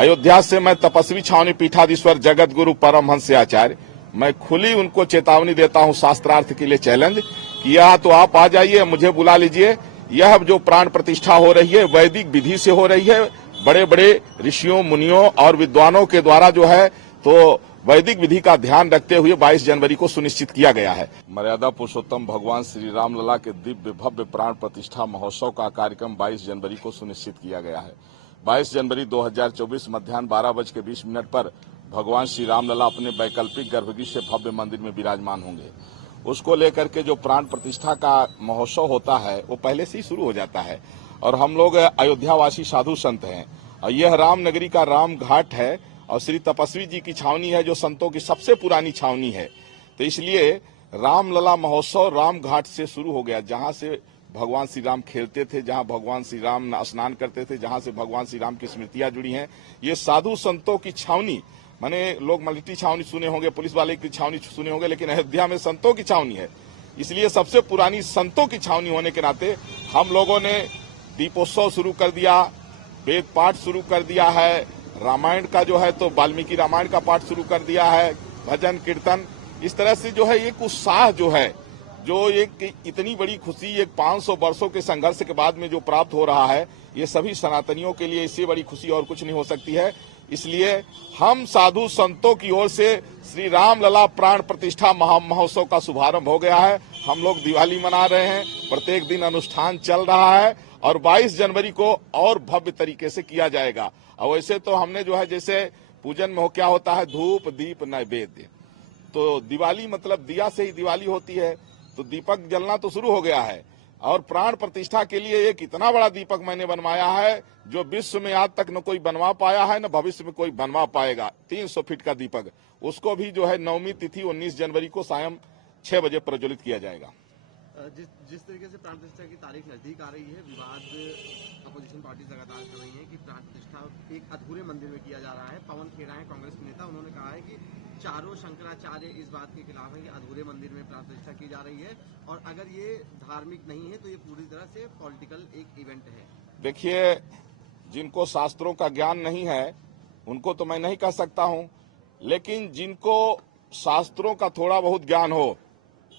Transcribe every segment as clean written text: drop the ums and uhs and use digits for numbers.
अयोध्या से मैं तपस्वी छावनी पीठाधीश्वर जगत गुरु परमहंस आचार्य मैं खुली उनको चेतावनी देता हूं शास्त्रार्थ के लिए चैलेंज कि यह तो आप आ जाइए, मुझे बुला लीजिए। यह जो प्राण प्रतिष्ठा हो रही है वैदिक विधि से हो रही है, बड़े बड़े ऋषियों मुनियों और विद्वानों के द्वारा जो है तो वैदिक विधि का ध्यान रखते हुए 22 जनवरी को सुनिश्चित किया गया है। मर्यादा पुरुषोत्तम भगवान श्री राम लला के दिव्य भव्य प्राण प्रतिष्ठा महोत्सव का कार्यक्रम 22 जनवरी को सुनिश्चित किया गया है। 22 जनवरी 2024 मध्याह्न 12:20 पर भगवान श्री राम लला अपने वैकल्पिक गर्भगृह से भव्य मंदिर में विराजमान होंगे। उसको लेकर के जो प्राण प्रतिष्ठा का महोत्सव होता है वो पहले से ही शुरू हो जाता है और हम लोग अयोध्यावासी साधु संत हैं और यह राम नगरी का राम घाट है और श्री तपस्वी जी की छावनी है जो संतों की सबसे पुरानी छावनी है। तो इसलिए रामलला महोत्सव राम घाट से शुरू हो गया, जहां से भगवान श्री राम खेलते थे, जहां भगवान श्री राम स्नान करते थे, जहां से भगवान श्री राम की स्मृतियां जुड़ी हैं। ये साधु संतों की छावनी, माने लोग मिलिट्री छावनी सुने होंगे, पुलिस वाले की छावनी सुने होंगे, लेकिन अयोध्या में संतों की छावनी है। इसलिए सबसे पुरानी संतों की छावनी होने के नाते हम लोगों ने दीपोत्सव शुरू कर दिया, वेद पाठ शुरू कर दिया है, रामायण का जो है तो वाल्मीकि रामायण का पाठ शुरू कर दिया है, भजन कीर्तन, इस तरह से जो है एक उत्साह जो है, जो एक इतनी बड़ी खुशी एक 500 वर्षों के संघर्ष के बाद में जो प्राप्त हो रहा है, ये सभी सनातनियों के लिए इससे बड़ी खुशी और कुछ नहीं हो सकती है। इसलिए हम साधु संतों की ओर से श्री राम लला प्राण प्रतिष्ठा महोत्सव का शुभारंभ हो गया है। हम लोग दिवाली मना रहे हैं, प्रत्येक दिन अनुष्ठान चल रहा है और 22 जनवरी को और भव्य तरीके से किया जाएगा। और वैसे तो हमने जो है जैसे पूजन में क्या होता है, धूप दीप नैवेद्य, तो दिवाली मतलब दिया से ही दिवाली होती है, तो दीपक जलना तो शुरू हो गया है। और प्राण प्रतिष्ठा के लिए एक इतना बड़ा दीपक मैंने बनवाया है जो विश्व में आज तक न कोई बनवा पाया है न भविष्य में कोई बनवा पाएगा। 300 फीट का दीपक, उसको भी जो है नवमी तिथि 19 जनवरी को सायं 6 बजे प्रज्वलित किया जाएगा। जिस तरीके से प्राण प्रतिष्ठा की तारीख नजदीक आ रही है, विवाद अपोजिशन पार्टी लगातार कर रही है कि प्राण प्रतिष्ठा एक अधूरे मंदिर में किया जा रहा है। पवन खेड़ा है कांग्रेस के नेता, उन्होंने कहा है कि चारों शंकराचार्य इस बात के खिलाफ है कि अधूरे मंदिर में प्राण प्रतिष्ठा की जा रही है और अगर ये धार्मिक नहीं है तो ये पूरी तरह से पॉलिटिकल एक इवेंट है। देखिए, जिनको शास्त्रों का ज्ञान नहीं है उनको तो मैं नहीं कह सकता हूं, लेकिन जिनको शास्त्रों का थोड़ा बहुत ज्ञान हो,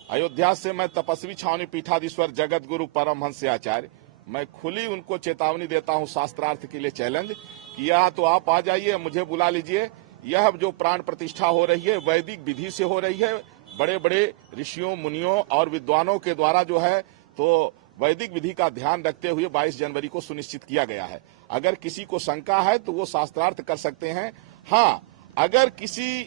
अयोध्या से मैं तपस्वी छावनी पीठाधीश्वर जगत गुरु परमहंस आचार्य मैं खुली उनको चेतावनी देता हूं शास्त्रार्थ के लिए चैलेंज कि यह तो आप आ जाइए, मुझे बुला लीजिए। यह जो प्राण प्रतिष्ठा हो रही है वैदिक विधि से हो रही है, बड़े बड़े ऋषियों मुनियों और विद्वानों के द्वारा जो है तो वैदिक विधि का ध्यान रखते हुए 22 जनवरी को सुनिश्चित किया गया है। अगर किसी को शंका है तो वो शास्त्रार्थ कर सकते हैं। हाँ, अगर किसी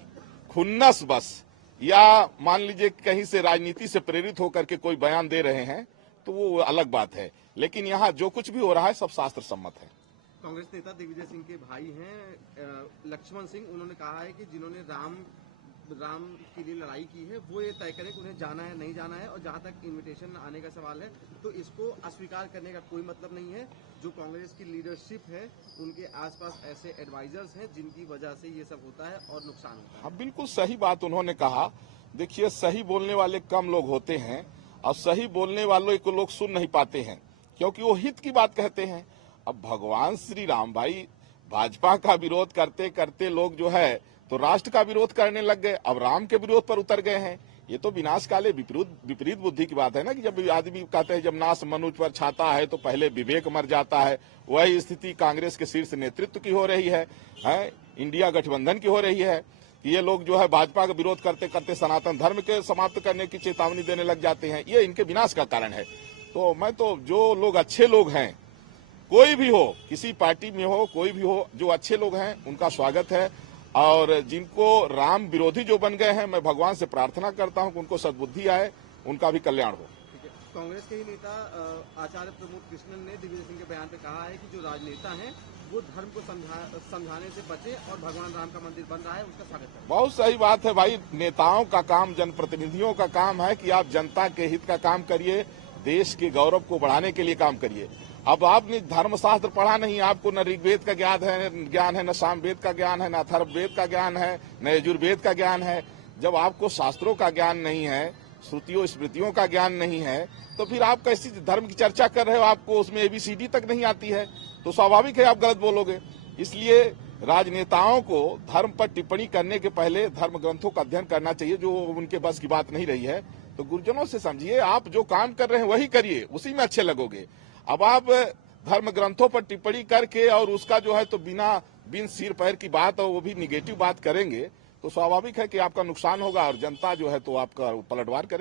खुन्नस बस या मान लीजिए कहीं से राजनीति से प्रेरित होकर के कोई बयान दे रहे हैं तो वो अलग बात है, लेकिन यहाँ जो कुछ भी हो रहा है सब शास्त्र सम्मत है। कांग्रेस नेता दिग्विजय सिंह के भाई हैं लक्ष्मण सिंह, उन्होंने कहा है कि जिन्होंने राम के लिए लड़ाई की है वो ये तय करें कि उन्हें जाना है नहीं जाना है, और जहां तक इनविटेशन आने का सवाल है तो इसको अस्वीकार करने का कोई मतलब नहीं है। जो कांग्रेस की लीडरशिप है उनके आसपास ऐसे एडवाइजर्स हैं जिनकी वजह से ये सब होता है और नुकसान होता है। हाँ, बिल्कुल सही बात उन्होंने कहा। देखिए, सही बोलने वाले कम लोग होते हैं और सही बोलने वालों को लोग सुन नहीं पाते हैं क्योंकि वो हित की बात कहते हैं। अब भगवान श्री राम भाई भाजपा का विरोध करते करते लोग जो है तो राष्ट्र का विरोध करने लग गए, अब राम के विरोध पर उतर गए हैं। ये तो विनाश काले विपरीत बुद्धि की बात है ना कि जब आदमी कहते हैं जब नाश मनुष्य पर छाता है तो पहले विवेक मर जाता है। वही स्थिति कांग्रेस के शीर्ष नेतृत्व की हो रही है, इंडिया गठबंधन की हो रही है। ये लोग जो है भाजपा का विरोध करते करते सनातन धर्म के समाप्त करने की चेतावनी देने लग जाते हैं। ये इनके विनाश का कारण है। तो मैं तो जो लोग अच्छे लोग हैं, कोई भी हो, किसी पार्टी में हो, कोई भी हो, जो अच्छे लोग हैं उनका स्वागत है और जिनको राम विरोधी जो बन गए हैं, मैं भगवान से प्रार्थना करता हूं कि उनको सद्बुद्धि आए, उनका भी कल्याण हो। कांग्रेस के ही नेता आचार्य प्रमोद कृष्णन ने दिग्विजय सिंह के बयान पे कहा है कि जो राजनेता हैं वो धर्म को समझाने से बचे और भगवान राम का मंदिर बन रहा है उसका स्वागत करें। बहुत सही बात है भाई। नेताओं का काम, जनप्रतिनिधियों का काम है कि आप जनता के हित का काम करिए, देश के गौरव को बढ़ाने के लिए काम करिए। अब आपने धर्मशास्त्र पढ़ा नहीं, आपको न ऋग्वेद का ज्ञान है, न सामवेद का ज्ञान है, न अथर्ववेद का ज्ञान है, न यजुर्वेद का ज्ञान है। जब आपको शास्त्रों का ज्ञान नहीं है, श्रुतियों स्मृतियों का ज्ञान नहीं है, तो फिर आप कैसी धर्म की चर्चा कर रहे हो? आपको उसमें ABCD तक नहीं आती है तो स्वाभाविक है आप गलत बोलोगे। इसलिए राजनेताओं को धर्म पर टिप्पणी करने के पहले धर्म ग्रंथों का अध्ययन करना चाहिए, जो उनके बस की बात नहीं रही है। तो गुरुजनों से समझिए, आप जो काम कर रहे हैं वही करिए, उसी में अच्छे लगोगे। अब आप धर्म ग्रंथों पर टिप्पणी करके और उसका जो है तो बिन सिर पैर की बात और वो भी निगेटिव बात करेंगे तो स्वाभाविक है कि आपका नुकसान होगा और जनता जो है तो आपका पलटवार करेगी।